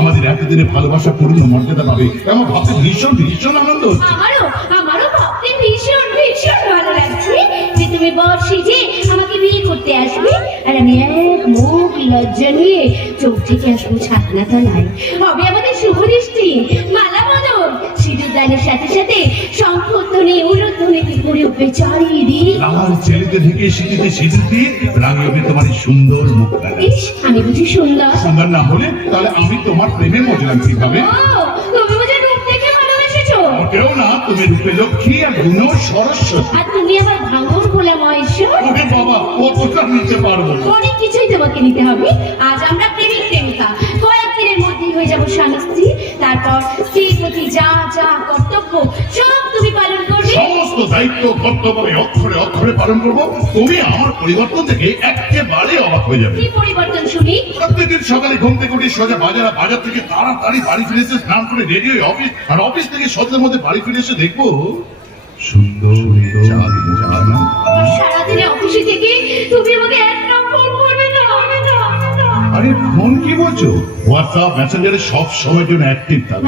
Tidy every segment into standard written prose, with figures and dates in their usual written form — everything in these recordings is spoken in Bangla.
আমাদের এতদিনের ভালোবাসা পূর্ণ মর্যাদা পাবে আমার ভাবতে ভীষণ ভীষণ আনন্দ হচ্ছে। আমারও ভাবতে ভীষণ ভীষণ ভালো লাগছে যে তুমি বর্ষে যে আমাকে বিয়ে করতে আসবে আর আমি এক মুখ লজ্জা নিয়ে চোখ থেকে আসবো ছাতনা তলায়। হবে আমাদের শুভ দৃষ্টি, মালা বদল, সিঁদুর দানের সাথে সাথে শঙ্খধ্বনি উলুধ্বনিতে পড়ে উঠবে চারিদিক। লাল ছেলেতে ঢেকে সিঁথিতে সিঁদুর দিয়ে রাঙিয়ে হবে তোমার সুন্দর মুখটা। আমি বুঝি সুন্দর? সুন্দর না হলে তাহলে আমি তোমার প্রেমে মজলাম কিভাবে? তুমি বুঝি রূপ দেখে ভালোবেসেছো? মোটেও না, তুমি রূপে লক্ষ্মী আর গুণ সরস্বতী। আর তুমি আবার ভাঙর বলে মহেশ্বর। ওরে বাবা, কতটা নিতে পারবো? অনেক কিছুই তোমাকে নিতে হবে। আজ আমরা প্রেমিক প্রেমিকা, কয়েকদিনের মধ্যেই হয়ে যাবো স্বামী স্ত্রী। তারপর স্ত্রীর প্রতি যা যা কর্তব্য সব তুমি পালন করবে। সমস্ত দায়িত্ব কর্তব্য অক্ষরে অক্ষরে পালন করবো। তুমি আমার পরিবর্তন থেকে একেবারে অবাক হয়ে যাবে। কি পরিবর্তন শুনি? প্রত্যেকদিন সকালে ঘুম থেকে উঠে সোজা বাজার থেকে তাড়াতাড়ি বাড়ি ফিরে এসে স্নান করে রেডি হয়ে অফিস, আর অফিস থেকে সন্ধ্যের মধ্যে বাড়ি ফিরে এসে দেখবো সুন্দর সারাদিনে অফিসে থেকে তুমি আমাকে একটা ফোন করবে না। আরে ফোন কি বলছো? হোয়াটসঅ্যাপ মেসেঞ্জারে সব সময়ের জন্য অ্যাক্টিভ থাকবে।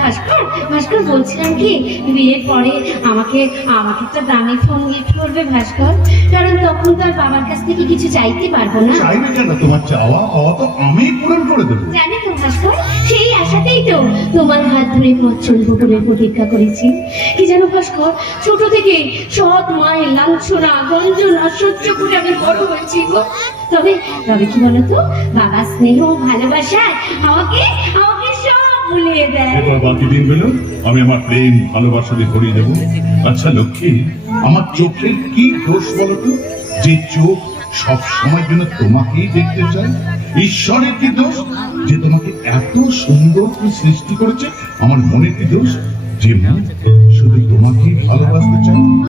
ভাস্কর বলছিলাম কি বিয়ের পরে আমাকে একটা দামি ফোন গিফট করবে ভাস্কর, কারণ তখন তো আর বাবার কাছ থেকে কিছু চাইতে পারবো না। চাইবে কেন? তোমার চাওয়া পাওয়া তো আমি পূরণ করে দেবো। জানি তো ভাস্কর, সেই আশাতেই তো তোমার হাত ধরে পথ চলবো বলে প্রতিজ্ঞা করেছি। কি জানো ভাস্কর, ছোট থেকে সৎ মায়ের লাঞ্ছনা গঞ্জনা সহ্য করে আমি বড় হয়েছি গো। তবে কি বলতো, বাবা স্নেহ ভালোবাসায় আমাকে সব ভুলিয়ে দেয়। এবার বাকি দিনগুলো আমি আমার প্রেম ভালোবাসা দিয়ে ভরিয়ে দেবো। আচ্ছা লক্ষ্মী, আমার চোখের কি দোষ বলতো যে চোখ সব সময়ের জন্য তোমাকেই দেখতে চায়? ঈশ্বরের কি দোষ যে তোমাকে এত সুন্দর করে সৃষ্টি করেছে? আমার মনের কি দোষ যে মন শুধু তোমাকেই ভালোবাসতে চায়?